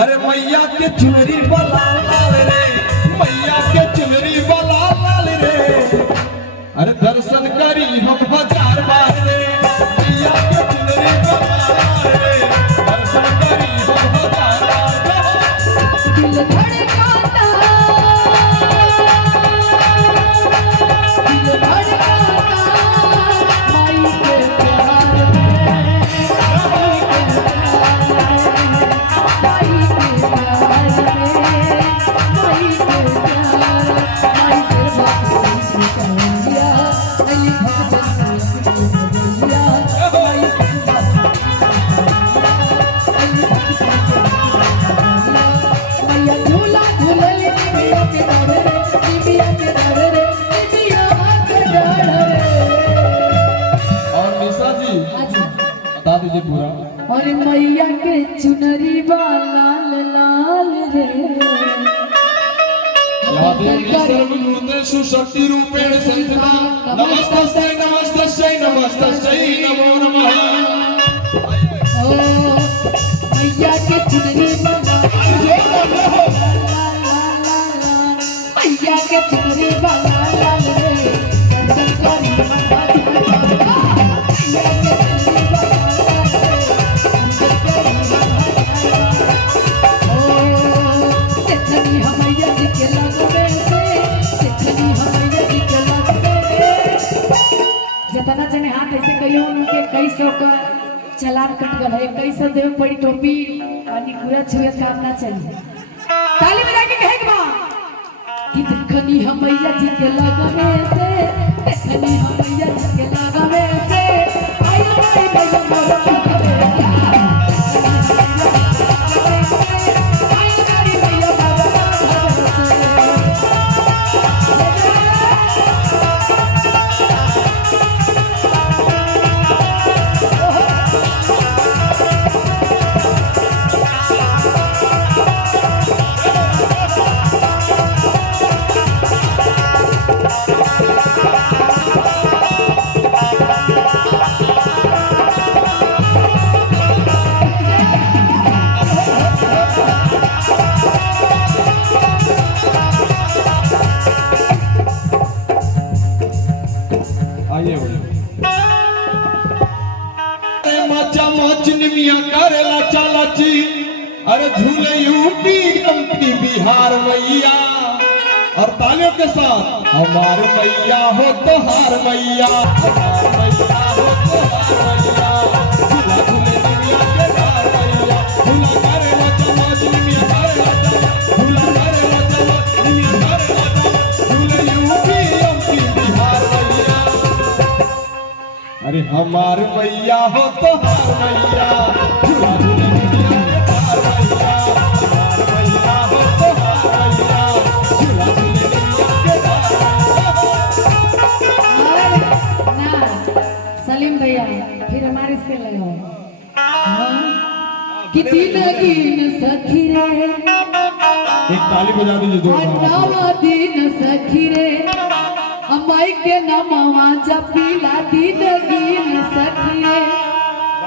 अरे मैया के चुनरी वाला लाल रे, मैया के चुनरी वाला लाल रे, अरे दर्शन करी हम 1000 बार रे। मैया के चुनरी वाला लाल रे, दर्शन करी हम 1000 बार। दिल धड़काता, दिल धड़काता, माई के प्यार में, माई के प्यार में, माई के प्यार में, माई के प्यार, माई से बात सुनिया, अली भगत सुनिया, माई से बात अली भगत मैया झूला झूलल बिटिया के डर रे, बिटिया के डर रे, बिटिया के डर रे। और निशा जी बता दीजिए पूरा। और मैया के चुनरी बा लाल लाल रे, सुशक्ति रूपेण संस्थिता नमस्तस्यै नमस्तस्यै नमस्तस्यै नमो नमः। ओ मैया के चुनरी बा मैया के चुनरी बा लाल लाल रे, दर्शन करी माता दी मैया के चुनरी बा लाल लाल रे, ओ देखनी हम मैया जी के लगवे से, देखनी हम मैया जी के लगवे। जतना जने हाथ ऐसे कहियो उनके 2100 का चलान कट गल है, 2100 देव पड़ी टोपी पानी पूरा छुए काम ना चाहिए। ताली बजा के कहे के बा कि देखनी हम मैया जी के लगवे से, देखनी हम मैया जी के लगवे से, आई आई मैया मोर लगवे से, आई आई मैया मोर लगवे से। करेला चालाची, अरे झूले यूपी एमपी बिहार मैया, और तालियों के साथ हमार मैया हो तोहार मैया, हमार मैया हो तोहार मैया, झूला झूले दुनिया के दार मैया, झूला करेला चालाची निमिया करेला चाला, झूला करेला चालाची निमिया करेला चाला, झूले यूपी एमपी बिहार मैया, अरे हमार मैया हो तोहार मैया, झूला झूले दुनिया के दार मैया, हमार मैया हो तोहार मैया, झूला झूले दुनिया के दार ना सलीम भैया फिर हमारे से लगाओ कि दिन गिन सखी रे, एक ताली बजा दीजिए जोरदार। नवा दिन सखी रे, अम्माई के नमवा जपीला दिन गिन सखी रे,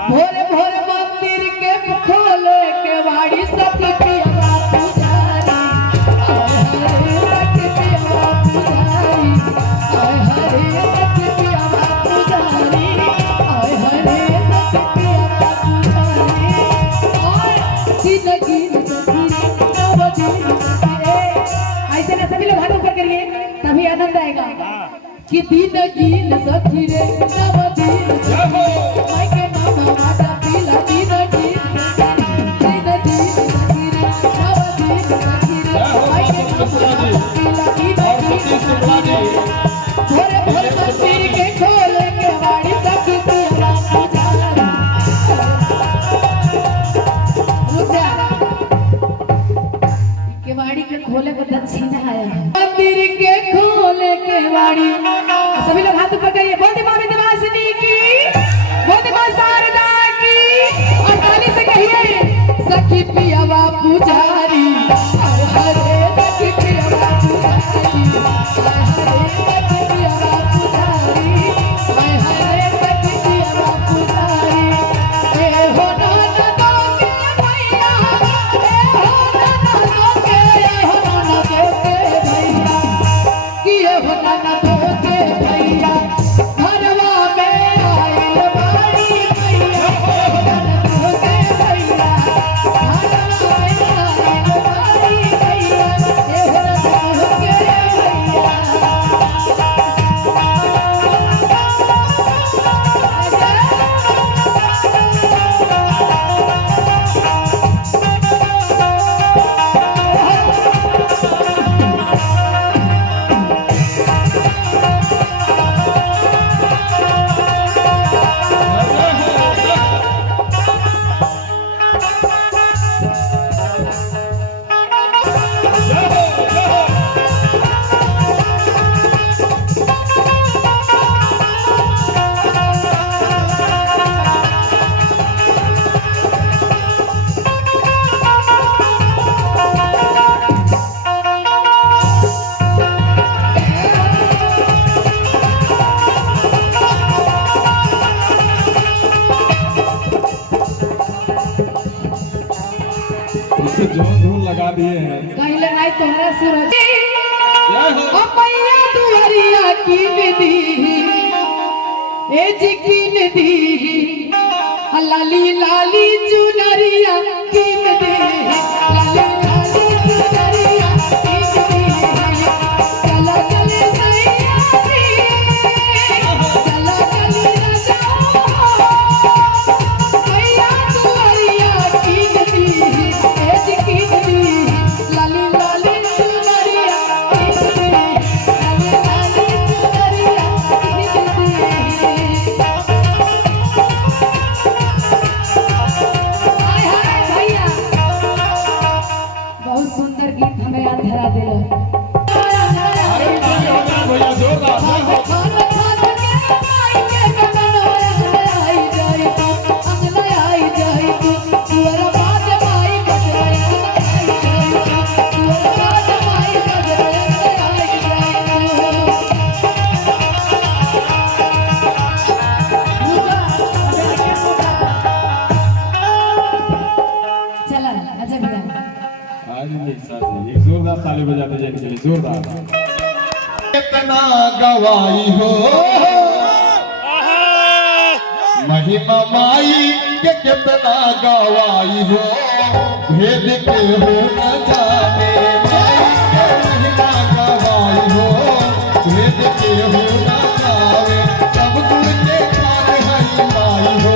भोरे भोरे मंदिर के खोले के वाड़ी सखी पिया पुजारी, आय हरे सखी पिया पुजारी, आय हरे सखी पिया पुजारी, आय हरे सखी पिया पुजारी, और दिन गिन सखी रे, नवा दिन सखी रे। ऐसे ना सभी लोग हाथ ऊपर करिए तभी आनंद आएगा कि दिन गिन सखी रे, नवा दिन सखी रे, माई के नाम माता पीला दिन गिन सखी रे, दिन सखी रे, नवा दिन सखी रे, माई के नाम माता पीला दिन गिन सखी रे, भोरे भोरे मंदिर के खोले के वाड़ी सखी पिया पुजारी। रुक जा, के वाड़ी के खोले को दक्षिणा आया है, मंदिर के खोले के वाड़ी। सभी लोग हाथ ऊपर करिए, बोलते माँ विंध्यवासिनी की, बोलते माँ शारदा की, और ताली से कहिए सखी पियावा पुजारी, हरे हरे सखी पियावा पुजारी, हरे हरे सखी पियावा पुजारी। तोहरा सूरज जय हो मैया दुआरिया कीन दी ए जी कीन दी लाली लाली चुनरिया कीन दे लाली लाली चुनरिया कीन दे चला चले सैया रे चला चले राजा मैया दुआरिया कीन दी ए जी कीन दी लाली लाली चुनरिया कीन दे लाली लाली चुनरिया कीन दे हाय हाय भैया बहुत सुंदर गीत हमें याद धरा दिलो अरे ताली हो जाए भैया जोरदार जय हो चला अच्छा भैया आज नहीं सर एक जोरदार ताली बजाते जाने के लिए जोरदार कितना गवाई हो महिमा माई के कितना गवाई हो भेद के हो न जाने माई के महिमा गवाई हो भेद के हो न जावे सब गुण के खान है माई हो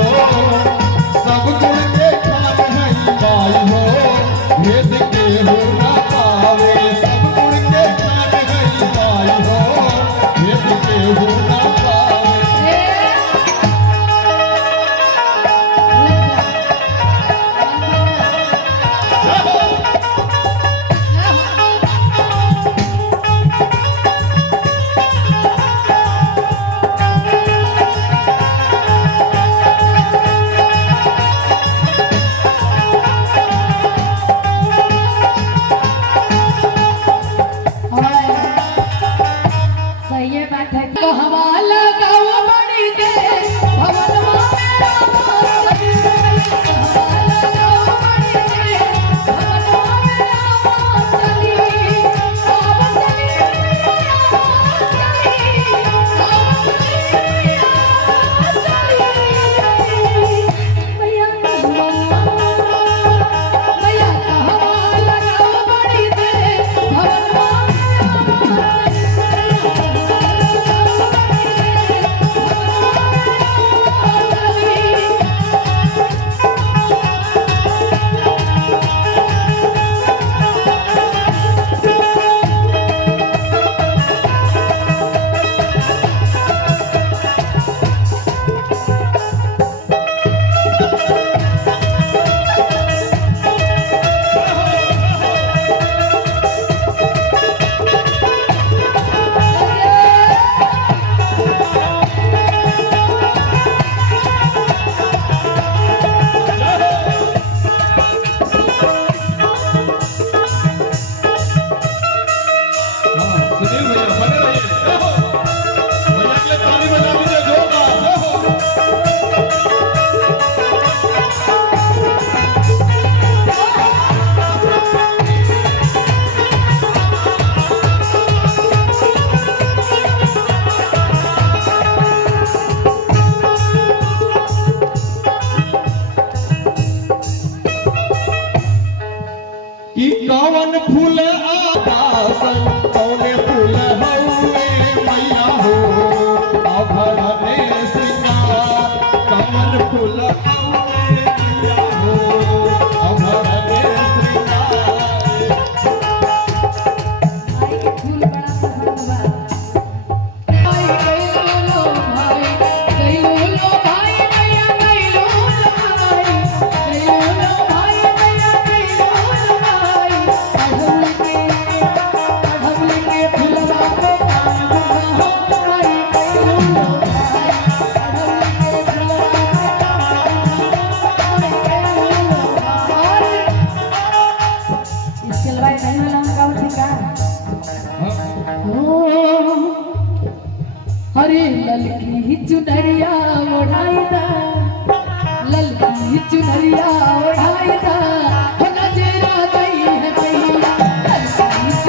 सब गुण के खान है माई हो भेद के हो न पावे सब गुण के खान है माई हो भेद के हो न पावे सही है बात है तो हवाला गाँव बड़ी दे भवनवा मेरा मान चली हवाला गाँव बड़ी दे भवनवा मेरा मान चली आव चली मैया हवाला गाँव बड़ी दे भवनवा सुनील भैया बने रहिए जय हो भैया के लिए ताली बजा दीजिए जोरदार जय हो कि कौन फूल आकाश कौने फूल हउए मैया हो आभरणे श्रृंगार कौन फूल हउए मैया हो आभरणे श्रृंगार भाई के फूल बड़ा पसंद बा भाई गइलो भाई मैया गइलो भाई गइलो भाई मैया गइलो भाई अढ़उल के फूलवा पे कान हो भाई गइलो भाई अढ़उल के फूलवा पे कान गइलो भाई इसके लवाई नहीं होला गाँव ठीक है हरे ललकी चुनरिया ओढ़ाई दा ललकी चुनरिया ओढ़ाई दा हो नजरा गई है भैया ललकी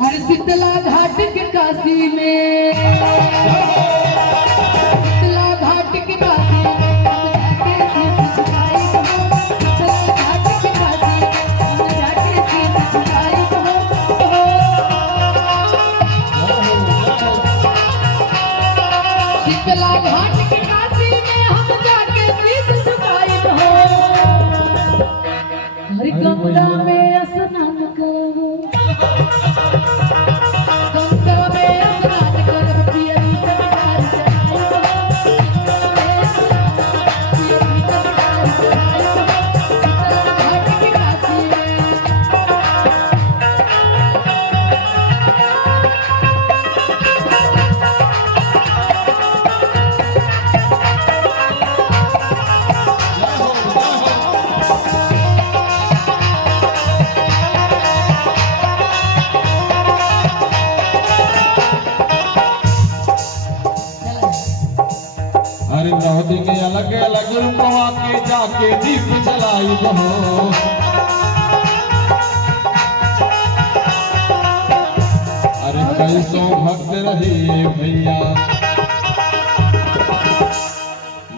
हर शीतला घाट के काशी में, शीतला घाट के काशी में हम जाके शीश झुकाई हो। शीतला घाट के काशी में हम जाके शीश झुकाई हो। शीतला घाट के काशी में हम जाके शीश झुकाई हो। हर गंगा में स्नान करबो, गंगा में स्नान करब, पियरी चमकार चढ़ाई हो। पियरी चमकार चढ़ाई हो। शीतला घाट के काशी में। अरे 9 दिन अलग अलग रूपवा के जाके दीप जलाई हो। अरे कैसो भक्त रही भैया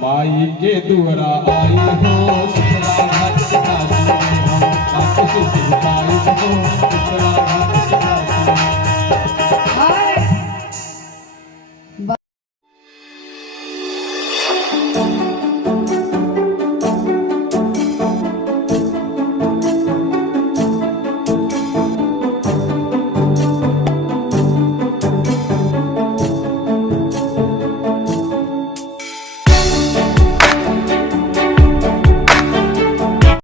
माई के दुआरा आई हो। शीतला घाट के काशी में हम जाके शीश झुकाई हो। शीतला घाट के